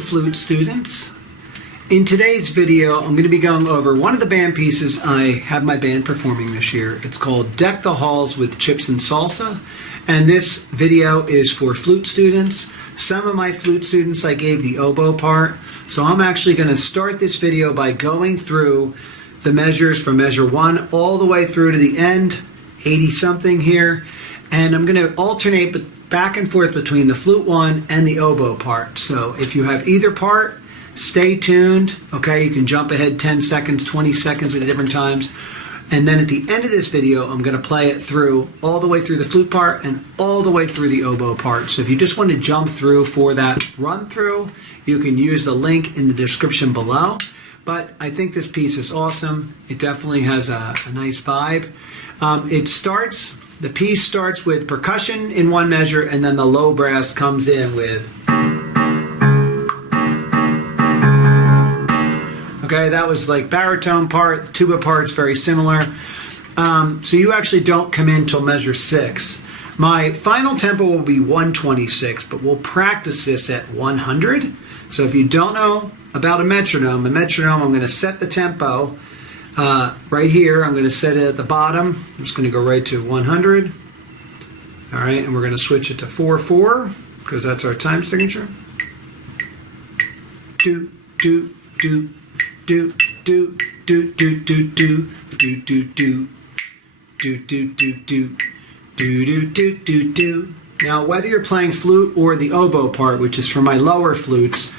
Flute students. In today's video, I'm going to be going over one of the band pieces I have my band performing this year. It's called Deck the Halls with Chips and Salsa, and this video is for flute students. Some of my flute students I gave the oboe part, so I'm actually going to start this video by going through the measures from measure 1 all the way through to the end, 80 something here, and I'm going to alternate back and forth between the flute one and the oboe part. So if you have either part, stay tuned. Okay, you can jump ahead 10 seconds, 20 seconds at different times. And then at the end of this video, I'm going to play it through all the way through the flute part and all the way through the oboe part. So if you just want to jump through for that run through, you can use the link in the description below. But I think this piece is awesome. It definitely has a nice vibe. The piece starts with percussion in one measure, and then the low brass comes in with. Okay, that was like baritone part. The tuba part's very similar. So you actually don't come in till measure 6. My final tempo will be 126, but we'll practice this at 100. So if you don't know about a metronome, I'm going to set the tempo. Right here, I'm going to set it at the bottom. I'm just going to go right to 100. All right, and we're going to switch it to 4/4 because that's our time signature. Do do do do do do do do do do do do do do do do do do do do. Now, whether you're playing flute or the oboe part, which is for my lower flutes,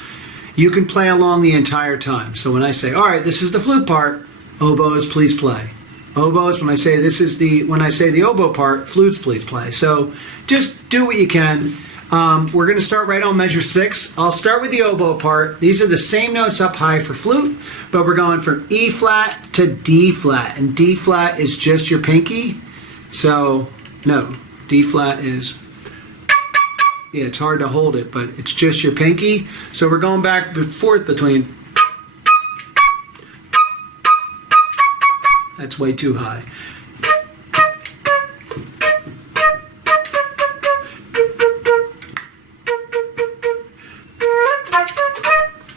you can play along the entire time. So when I say, "All right, this is the flute part," oboes, please play. Oboes, when I say the oboe part, flutes, please play. So just do what you can. We're going to start right on measure 6. I'll start with the oboe part. These are the same notes up high for flute, but we're going from E flat to D flat, and D flat is just your pinky. So no, D flat is, yeah, it's hard to hold it, but it's just your pinky. So we're going back and forth between. That's way too high.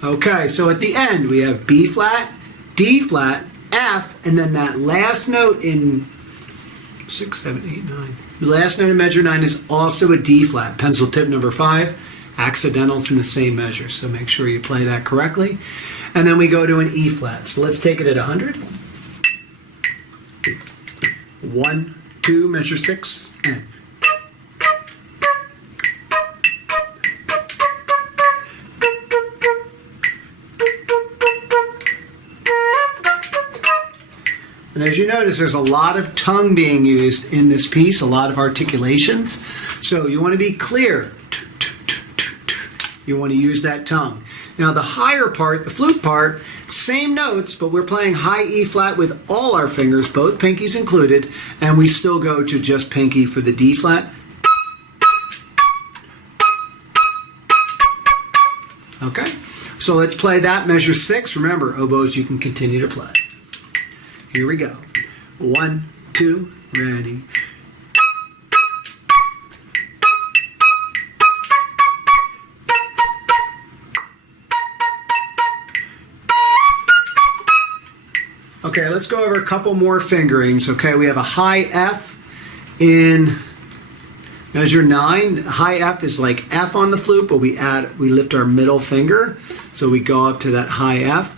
Okay, so at the end we have B flat, D flat, F, and then that last note in 6, 7, 8, 9. The last note in measure 9 is also a D flat. Pencil tip number 5, accidentals in the same measure. So make sure you play that correctly. And then we go to an E flat. So let's take it at 100. 1, 2, measure 6, and. And as you notice, there's a lot of tongue being used in this piece, a lot of articulations. So you want to be clear. You want to use that tongue. Now the higher part, the flute part, same notes, but we're playing high E flat with all our fingers, both pinkies included, and we still go to just pinky for the D flat. Okay, so let's play that measure 6. Remember, oboes, you can continue to play. Here we go. 1, 2, ready. Okay, let's go over a couple more fingerings. Okay, we have a high F in measure 9. High F is like F on the flute, but we lift our middle finger. So we go up to that high F.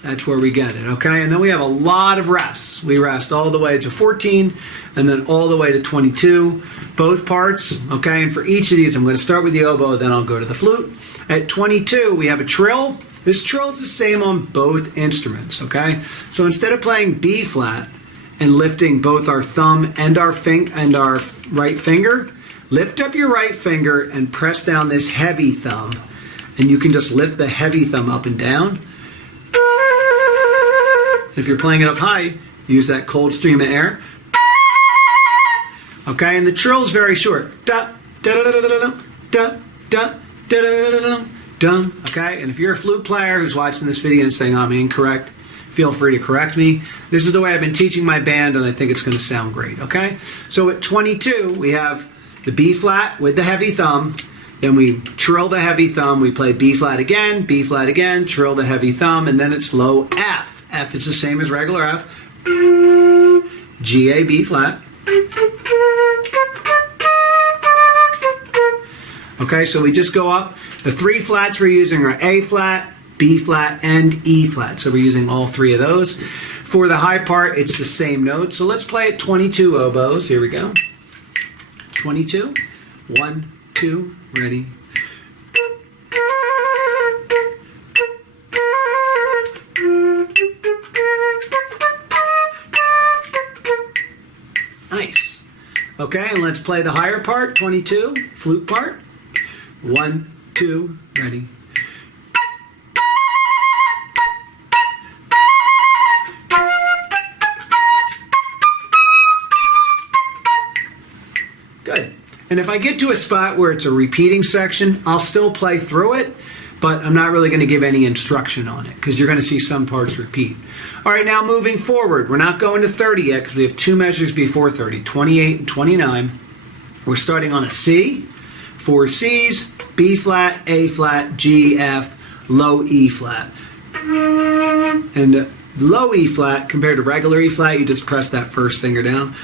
That's where we get it, okay? And then we have a lot of rests. We rest all the way to 14 and then all the way to 22, both parts, okay? And for each of these, I'm going to start with the oboe, then I'll go to the flute. At 22, we have a trill. This trill is the same on both instruments, okay? So instead of playing B flat and lifting both our thumb and our right finger, lift up your right finger and press down this heavy thumb. And you can just lift the heavy thumb up and down. If you're playing it up high, use that cold stream of air. Okay, and the trill is very short. Da, da, da, da, da, da, da, da, da, da, da, da. Okay, and if you're a flute player who's watching this video and saying I'm incorrect, feel free to correct me. This is the way I've been teaching my band, and I think it's going to sound great. Okay, so at 22 we have the B flat with the heavy thumb. Then we trill the heavy thumb. We play B flat again, trill the heavy thumb, and then it's low F. F is the same as regular F. G, A, B flat. Okay, so we just go up. The three flats we're using are A flat, B flat, and E flat. So we're using all three of those. For the high part, it's the same note. So let's play it 22 oboes. Here we go. 22. 1, 2, ready. Nice. Okay, and let's play the higher part, 22, flute part. 1, 2, ready. Good. And if I get to a spot where it's a repeating section, I'll still play through it, but I'm not really going to give any instruction on it because you're going to see some parts repeat. All right, now moving forward, we're not going to 30 yet because we have two measures before 30, 28 and 29. We're starting on a C, 4 C's, B flat, A flat, G, F, low E flat. And low E flat compared to regular E flat, you just press that first finger down.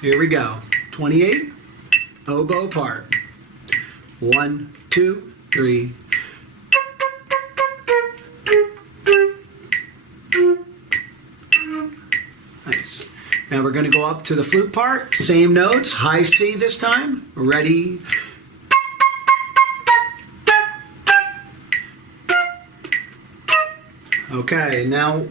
Here we go. 28, oboe part. 1, 2, 3. Nice. Now we're going to go up to the flute part. Same notes, high C this time. Ready. Okay, now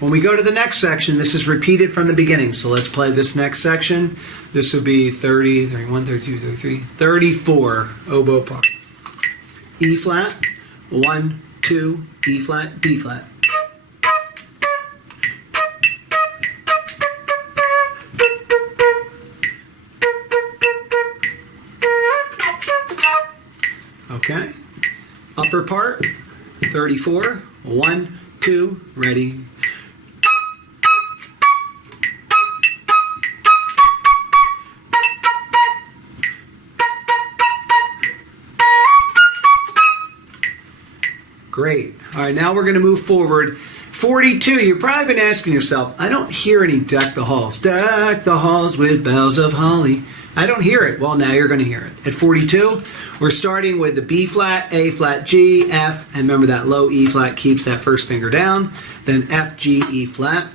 when we go to the next section, this is repeated from the beginning. So let's play this next section. This would be 30, 31, 32, 33, 34 oboe part. E flat, 1, 2, E flat, D flat. Okay, upper part, 34, 1, 2, ready. Great. All right, now we're going to move forward. 42, you've probably been asking yourself, I don't hear any deck the halls. Deck the halls with bells of holly. I don't hear it. Well, now you're going to hear it. At 42, we're starting with the B flat, A flat, G, F, and remember that low E flat keeps that first finger down. Then F, G, E flat.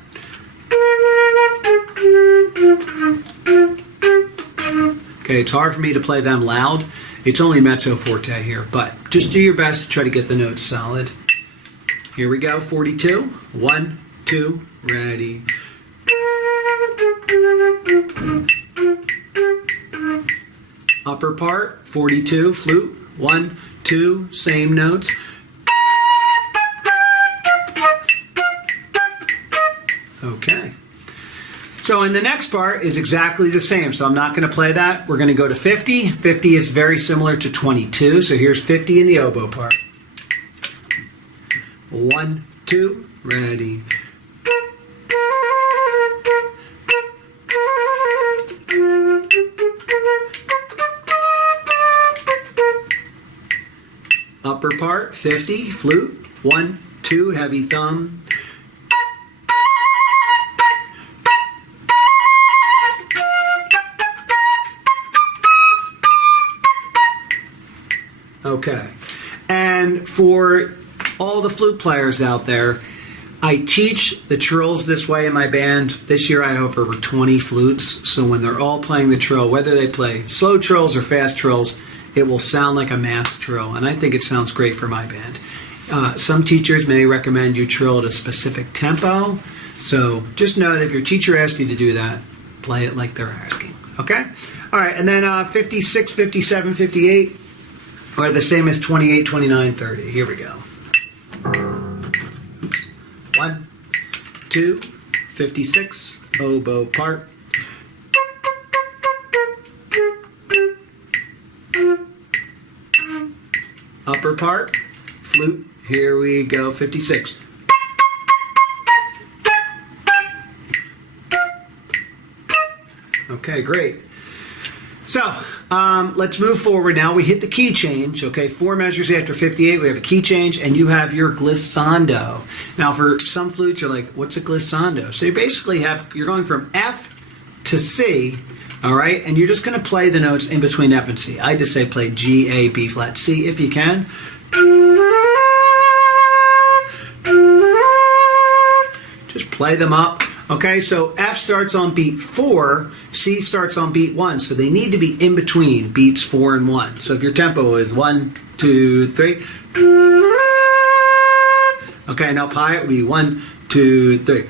Okay, it's hard for me to play them loud. It's only mezzo forte here, but just do your best to try to get the notes solid. Here we go, 42. 1, 2, ready. Upper part, 42, flute. 1, 2, same notes. Okay. So in the next part is exactly the same, so I'm not going to play that. We're going to go to 50. 50 is very similar to 22, so here's 50 in the oboe part. 1, 2, ready. Upper part, 50, flute. 1, 2, heavy thumb. Okay, and for all the flute players out there, I teach the trills this way in my band. This year I have over 20 flutes, so when they're all playing the trill, whether they play slow trills or fast trills, it will sound like a mass trill, and I think it sounds great for my band. Some teachers may recommend you trill at a specific tempo, so just know that if your teacher asks you to do that, play it like they're asking, okay? All right, and then 56, 57, 58, are the same as 28, 29, 30. Here we go. Oops. 1, 2, 56, oboe part. Upper part, flute, here we go, 56. Okay, great. So, let's move forward now. We hit the key change, okay? 4 measures after 58, we have a key change, and you have your glissando. Now, for some flutes, you're like, what's a glissando? So you basically you're going from F to C, all right? And you're just gonna play the notes in between F and C. I just say play G, A, B flat, C if you can. Just play them up. Okay, so F starts on beat 4, C starts on beat 1, so they need to be in between beats 4 and 1. So if your tempo is 1, 2, 3. Okay, now pi it would be 1, 2, 3.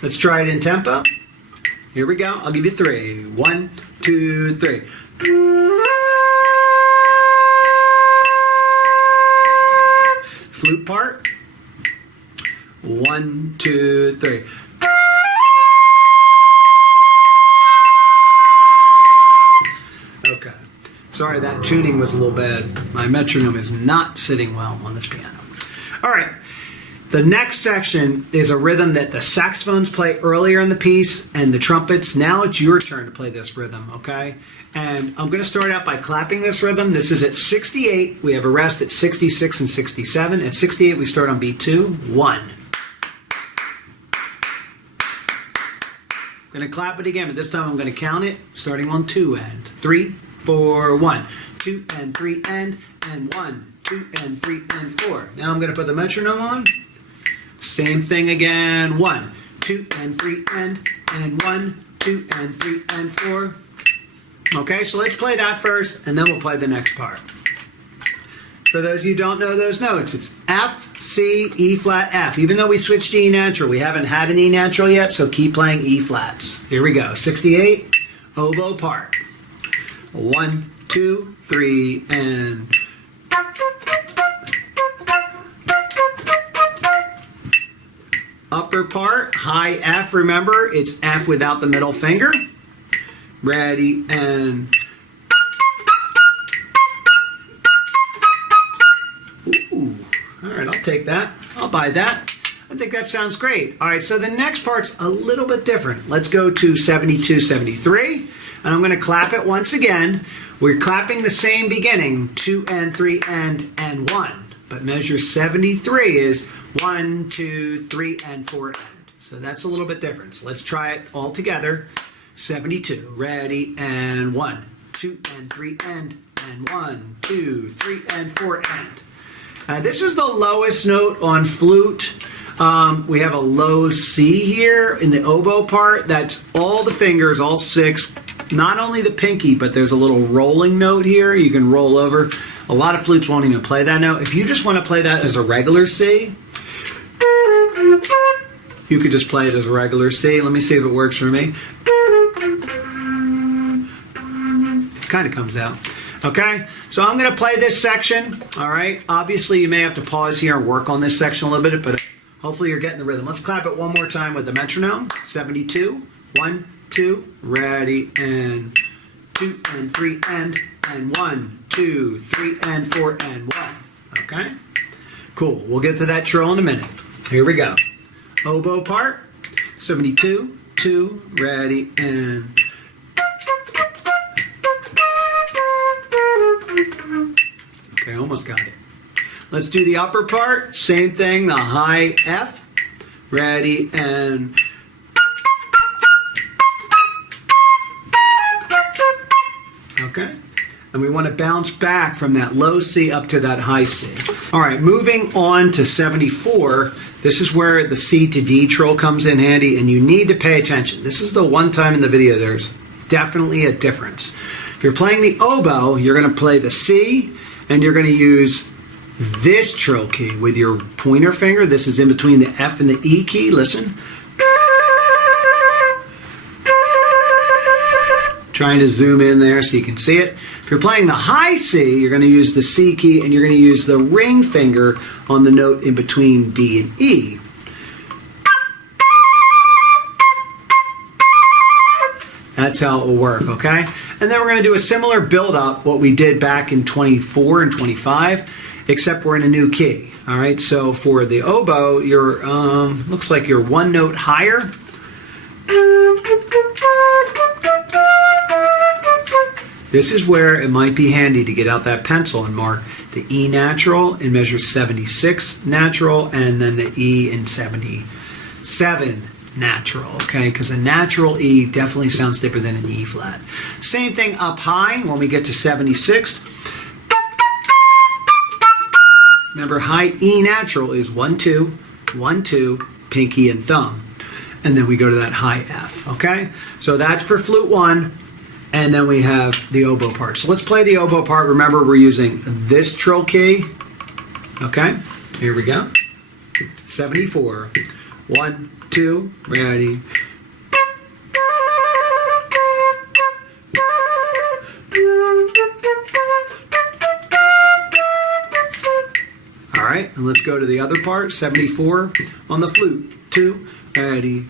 Let's try it in tempo. Here we go. I'll give you 3. 1, 2, 3. Flute part. 1, 2, 3. Okay. Sorry, that tuning was a little bad. My metronome is not sitting well on this piano. All right. The next section is a rhythm that the saxophones play earlier in the piece and the trumpets. Now it's your turn to play this rhythm, okay? And I'm going to start out by clapping this rhythm. This is at 68. We have a rest at 66 and 67. At 68, we start on beat 2, 1. I'm going to clap it again, but this time I'm going to count it starting on 2 and 3, 4, 1, 2 and 3 and 1, 2 and 3 and 4. Now I'm going to put the metronome on. Same thing again. 1, 2 and 3 and 1, 2 and 3 and 4. Okay, so let's play that first, and then we'll play the next part. For those of you who don't know those notes, it's F, C, E flat, F. Even though we switched to E natural, we haven't had an E natural yet, so keep playing E flats. Here we go. 68, oboe part. 1, 2, 3, and... Upper part, high F, remember, it's F without the middle finger. Ready, and... Ooh, all right, I'll take that. I'll buy that. I think that sounds great. All right, so the next part's a little bit different. Let's go to 72, 73, and I'm going to clap it once again. We're clapping the same beginning, 2 and 3 and 1, but measure 73 is 1, 2, 3, and 4 and. So that's a little bit different. So let's try it all together. 72, ready, and 1, 2 and 3 and 1, 2, 3 and 4 and. This is the lowest note on flute. We have a low C here in the oboe part. That's all the fingers, all 6. Not only the pinky, but there's a little rolling note here. You can roll over. A lot of flutes won't even play that note. If you just want to play that as a regular C, you could just play it as a regular C. Let me see if it works for me. It kind of comes out. Okay, so I'm going to play this section, all right? Obviously, you may have to pause here and work on this section a little bit, but hopefully you're getting the rhythm. Let's clap it one more time with the metronome. 72, 1, 2, ready, and 2 and 3 and 1, 2, 3 and 4 and 1. Okay, cool. We'll get to that trill in a minute. Here we go. Oboe part, 72, 2, ready, and... Okay, almost got it. Let's do the upper part. Same thing, the high F. Ready, and... Okay. And we want to bounce back from that low C up to that high C. All right, moving on to 74. This is where the C to D trill comes in handy, and you need to pay attention. This is the one time in the video there's definitely a difference. If you're playing the oboe, you're going to play the C, and you're going to use this trill key with your pointer finger. This is in between the F and the E key. Listen. Trying to zoom in there so you can see it. If you're playing the high C, you're going to use the C key, and you're going to use the ring finger on the note in between D and E. That's how it will work, okay? And then we're going to do a similar build-up, what we did back in 24 and 25, except we're in a new key. All right, so for the oboe, you're, looks like you're one note higher. This is where it might be handy to get out that pencil and mark the E natural and measure 76 natural, and then the E in 77 natural, okay? Because a natural E definitely sounds different than an E flat. Same thing up high when we get to 76. Remember, high E natural is 1, 2, 1, 2, pinky and thumb. And then we go to that high F, okay? So that's for flute 1. And then we have the oboe part. So let's play the oboe part. Remember, we're using this trill key. Okay, here we go. 74. 1, 2, ready. All right, and let's go to the other part. 74 on the flute. 2, ready.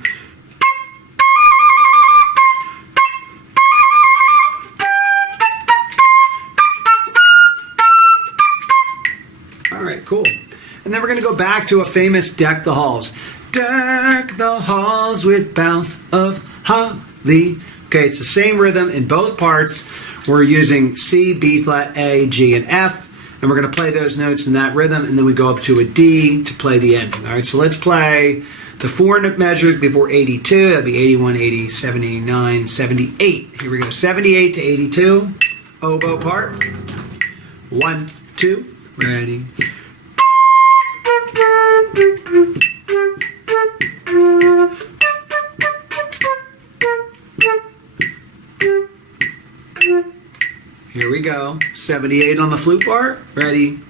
All right, cool. And then we're going to go back to a famous Deck the Halls. Deck the halls with boughs of holly. Okay, it's the same rhythm in both parts. We're using C, B flat, A, G, and F. And we're going to play those notes in that rhythm. And then we go up to a D to play the ending. All right, so let's play the 4 measures before 82. That'd be 81, 80, 79, 78. Here we go. 78 to 82. Oboe part. 1, 2. Ready. Here we go. 78 on the flute part. Ready.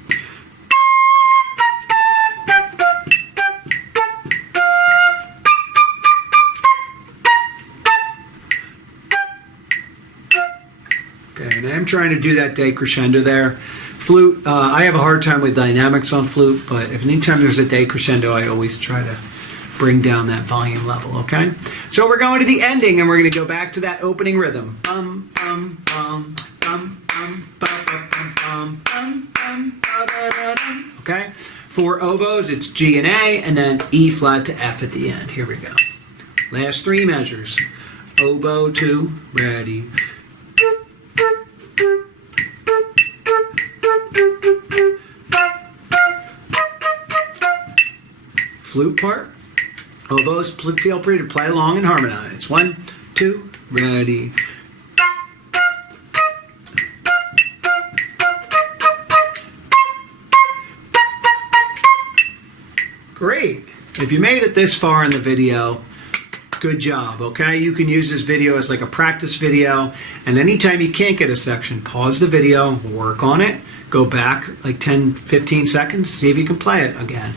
Okay, and I'm trying to do that decrescendo there. Flute, I have a hard time with dynamics on flute, but if anytime there's a decrescendo, I always try to bring down that volume level, okay? So we're going to the ending, and we're going to go back to that opening rhythm. Bum, bum, bum, bum, bum, bum, bum, bum, bum, bum, bum, okay? For oboes, it's G and A, and then E flat to F at the end. Here we go. Last 3 measures. Oboe 2, ready. Flute part. Oboes, feel free to play along and harmonize. 1, 2, ready. Great. If you made it this far in the video, good job, okay? You can use this video as like a practice video, and anytime you can't get a section, pause the video, work on it, go back like 10, 15 seconds, see if you can play it again.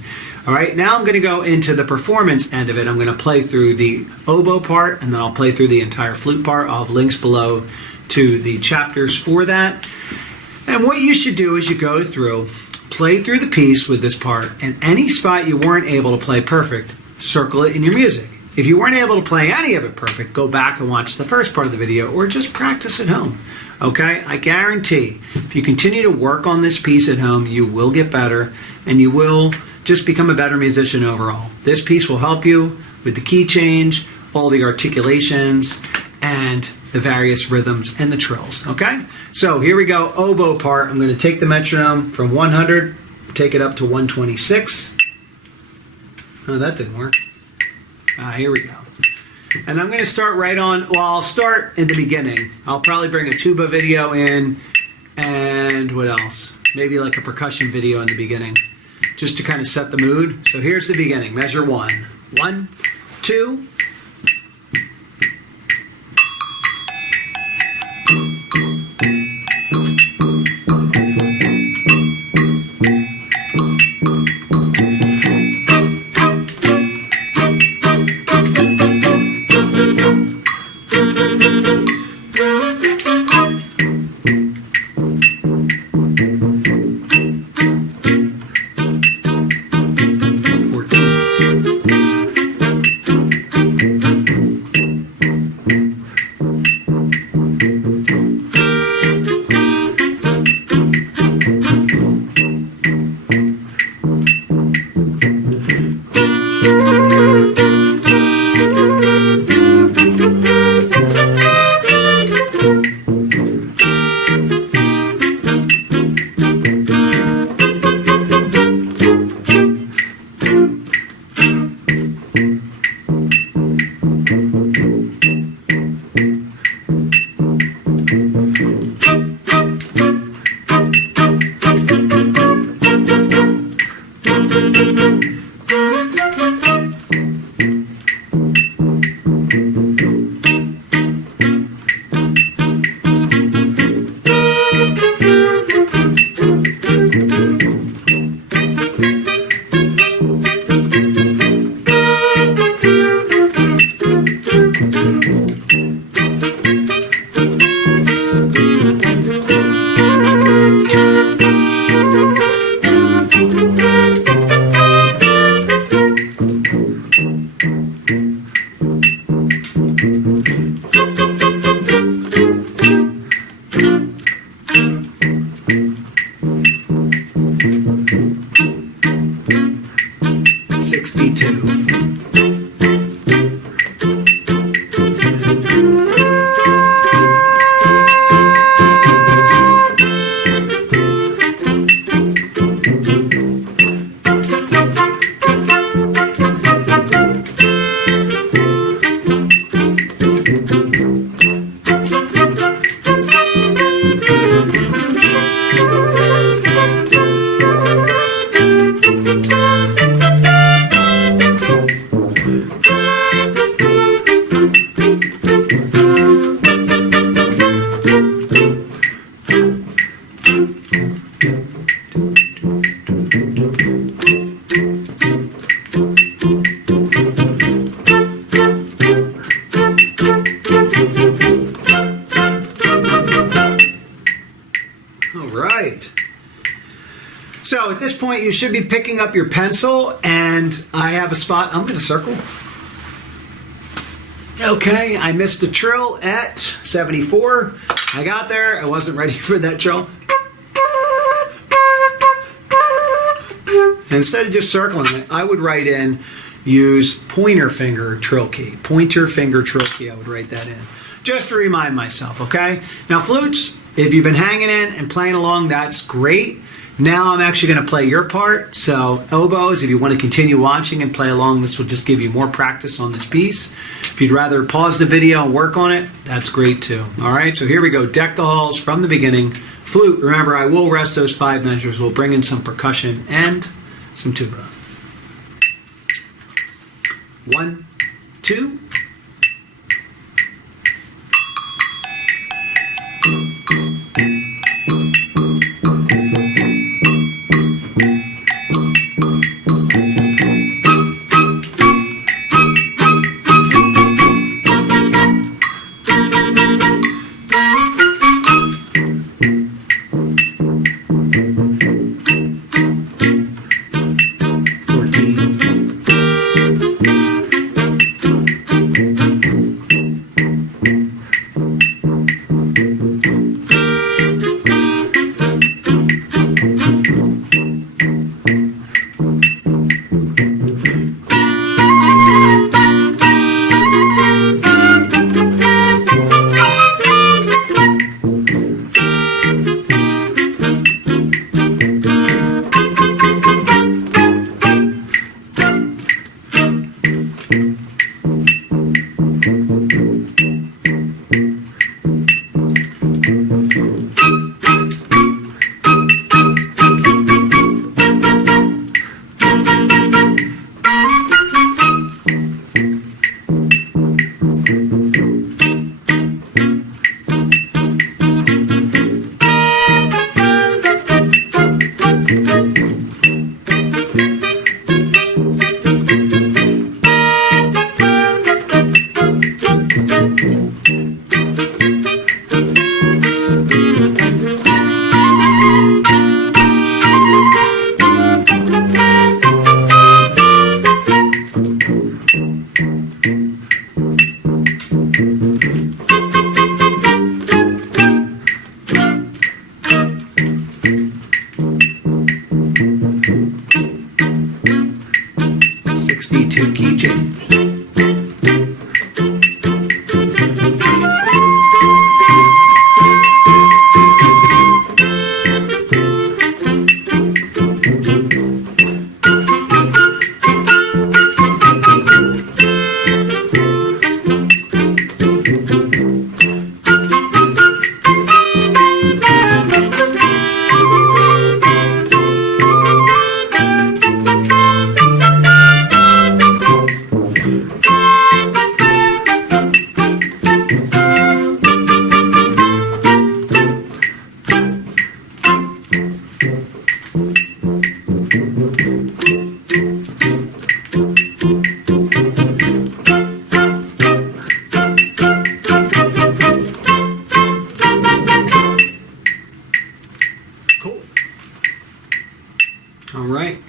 All right, now I'm going to go into the performance end of it. I'm going to play through the oboe part, and then I'll play through the entire flute part. I'll have links below to the chapters for that. And what you should do is you go through, play through the piece with this part, and any spot you weren't able to play perfect, circle it in your music. If you weren't able to play any of it perfect, go back and watch the first part of the video, or just practice at home. Okay, I guarantee if you continue to work on this piece at home, you will get better, and you will just become a better musician overall. This piece will help you with the key change, all the articulations, and the various rhythms and the trills, okay? So here we go, oboe part. I'm going to take the metronome from 100, take it up to 126. Oh, that didn't work. Here we go. And I'm going to start right on, well, I'll start in the beginning. I'll probably bring a tuba video in, and what else? Maybe like a percussion video in the beginning, just to kind of set the mood. So here's the beginning. Measure 1. 1, 2. So at this point, you should be picking up your pencil, and I have a spot I'm going to circle. Okay, I missed the trill at 74. I got there. I wasn't ready for that trill. And instead of just circling it, I would write in, use pointer finger trill key. Pointer finger trill key, I would write that in. Just to remind myself, okay? Now flutes, if you've been hanging in and playing along, that's great. Now I'm actually going to play your part. So oboes, if you want to continue watching and play along, this will just give you more practice on this piece. If you'd rather pause the video and work on it, that's great too. All right, so here we go. Deck the halls from the beginning. Flute, remember I will rest those 5 measures. We'll bring in some percussion and some tuba. 1, 2.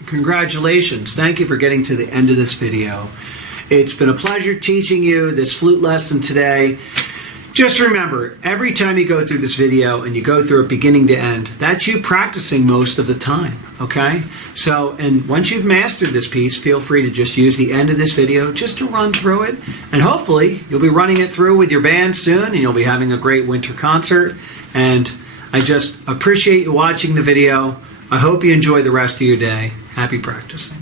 Congratulations. Thank you for getting to the end of this video. It's been a pleasure teaching you this flute lesson today. Just remember, every time you go through this video and you go through it beginning to end, that's you practicing most of the time, okay? So, and once you've mastered this piece, feel free to just use the end of this video just to run through it. And hopefully, you'll be running it through with your band soon and you'll be having a great winter concert. And I just appreciate you watching the video. I hope you enjoy the rest of your day. Happy practicing.